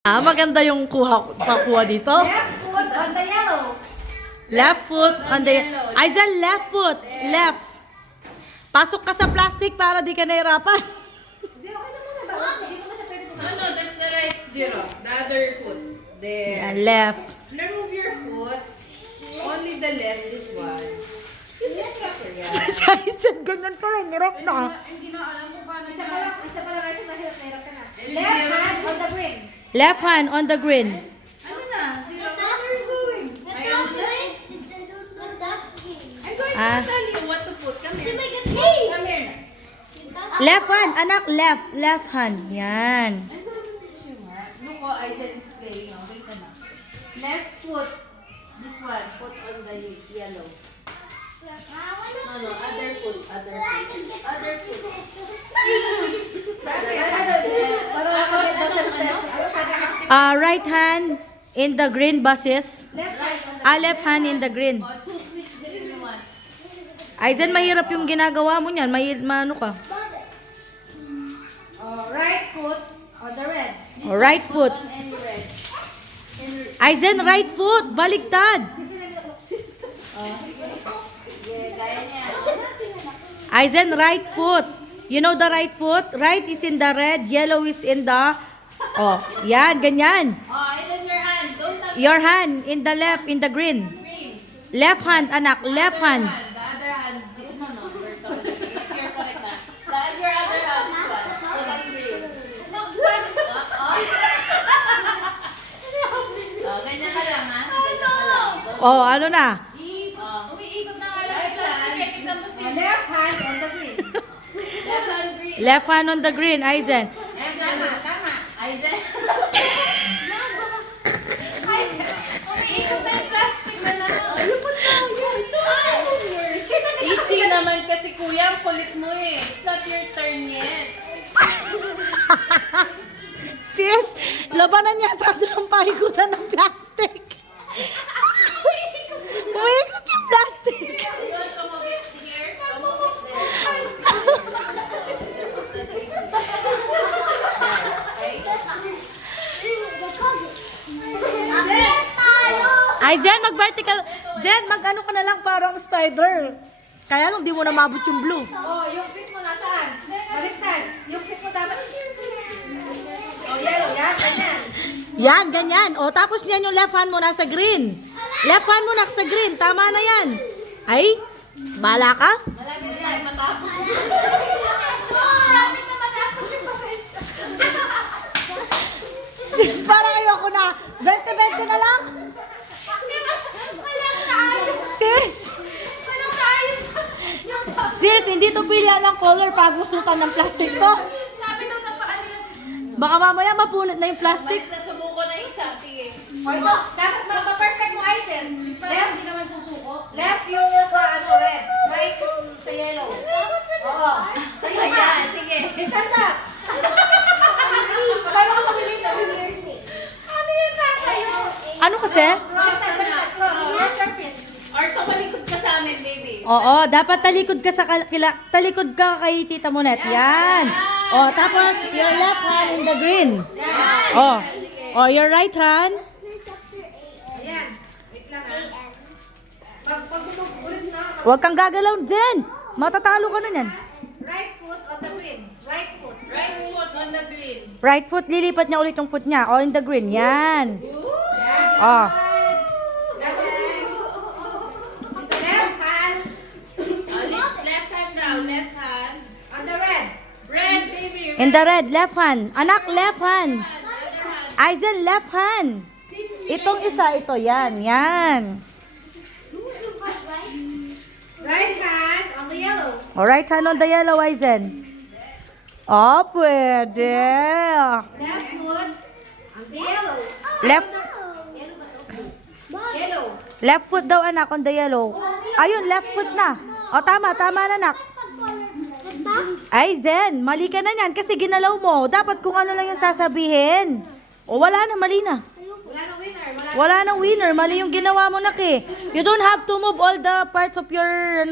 Maganda yung pakuha dito. Left foot on the yellow. Left foot on the... Aizen, left foot. Left. Pasok ka sa plastic para di ka nahirapan. Hindi, okay na muna ba? Hindi mo na siya pwede pumasok. No, that's the right zero. The other foot. There. Yeah, left. Remove your foot. Only the left is one. You sit proper, yeah. Sa Aizen, ganyan pala. Hirap na. Isa pa lang, Aizen, mahirap ka na. Left hand on the green. Left hand on the green. Ano na? Zero. Where are you going? Ayaw na? I'm going to tell you what to put. Come here. Come here. Left hand, anak. Left. Left hand. Yan. I'm going to teach you nga. Look, oh, Aizen is playing. Oh, wait na. Left foot. This one. Put on the yellow. No, other foot. Other foot. Other foot. This is better. Para makabit daw siya ng test. Right hand in the green buses. Left hand on the Left hand in the green. Oh, choose which green you want. Aizen, mahirap yung ginagawa mo niyan. Ano ka? right foot on the red. Right foot. On any red. Aizen, right foot. Baligtad. Sisi na nila sis. Yeah, gaya niya. Aizen, right foot. You know the right foot? Right is in the red, yellow is in the... Oh, yan, ganyan. Oh, and then your hand. Don't touch Your hand in the left, in the green. green. Left hand, anak, left hand. The other hand. No, you're correct. You're correct na. Your other hand is one. So that's green. Oh, ganyan ka lang, ha? Ganyan ka lang. Oh, ano na? Umiikot na nga lang. Left hand on the green. Left hand green. Left hand on the green, Aizen. Tama. Aizen. Umiikot na yung plastic na lang. Ichi naman kasi kuya, ang kulit mo eh. It's not your turn yet. Sis, labanan yata ito ng paikutan ng plastic. Umiikot yung plastic. You want to move it here? Move it there. Aizen, mag-vertical. Zen, mag-ano ka na lang parang spider. Kaya lang, di mo na mabot yung blue. Oh, yung feet mo nasaan? Baliktad. Yung feet mo dapat. Oh, yellow. Yan, ganyan. Yan, ganyan. O, tapos yan yung left hand mo nasa green. Left hand mo nasa green. Tama na yan. Ay, bala ka? Malapit na tayo matapos. Sis, parang ayoko na. 20-20 na lang. Sis! Sis, hindi to pilihan ng color pag gustutan ng plastic to. Baka mamaya mapunit na yung plastic. Magsasubuko na isa. Sige. O, ito. Dapat perfect mo, Aizen. Left. Left yung sa red. Right yung sa yellow. Oo. Tayo ka. Ayan, sige. Stand up. Paano ka mamimita? Ano kasi? Cross. Cross your feet. Or tumalikod ka sa amin, baby. Oo, dapat talikod ka sa talikod ka kay Tita Monet. Yan. Oh, tapos your left hand in the green. Oh. Oh, your right hand. Ayan. Wait lang ah. Pag ulit na. Huwag kang gagalaw din. Matatalo ka na yan. Right foot on the green. Right foot. Right foot on the green. Right foot, lilipat niya ulit yung foot niya. Oh, in the green. Yan. Oh. Left hand Left hand now. Left hand. on the red. Red, baby. In the red, left hand. Anak, left hand. Aizen, left hand. Itong isa, ito. Yan. Yan. Right hand on the yellow. Oh, right hand on the yellow, Aizen. Oh, pwede. Left foot on the yellow. Left, Yellow ba to? Yellow. left foot daw, anak, on the yellow. Ayun, left foot na. O, tama na, anak. Aizen, mali ka na yan kasi ginalaw mo. Dapat kung ano lang yung sasabihin. O, wala na, mali na. Wala na winner. Wala nang winner. Mali yung ginawa mo, nak eh. You don't have to move all the parts of your,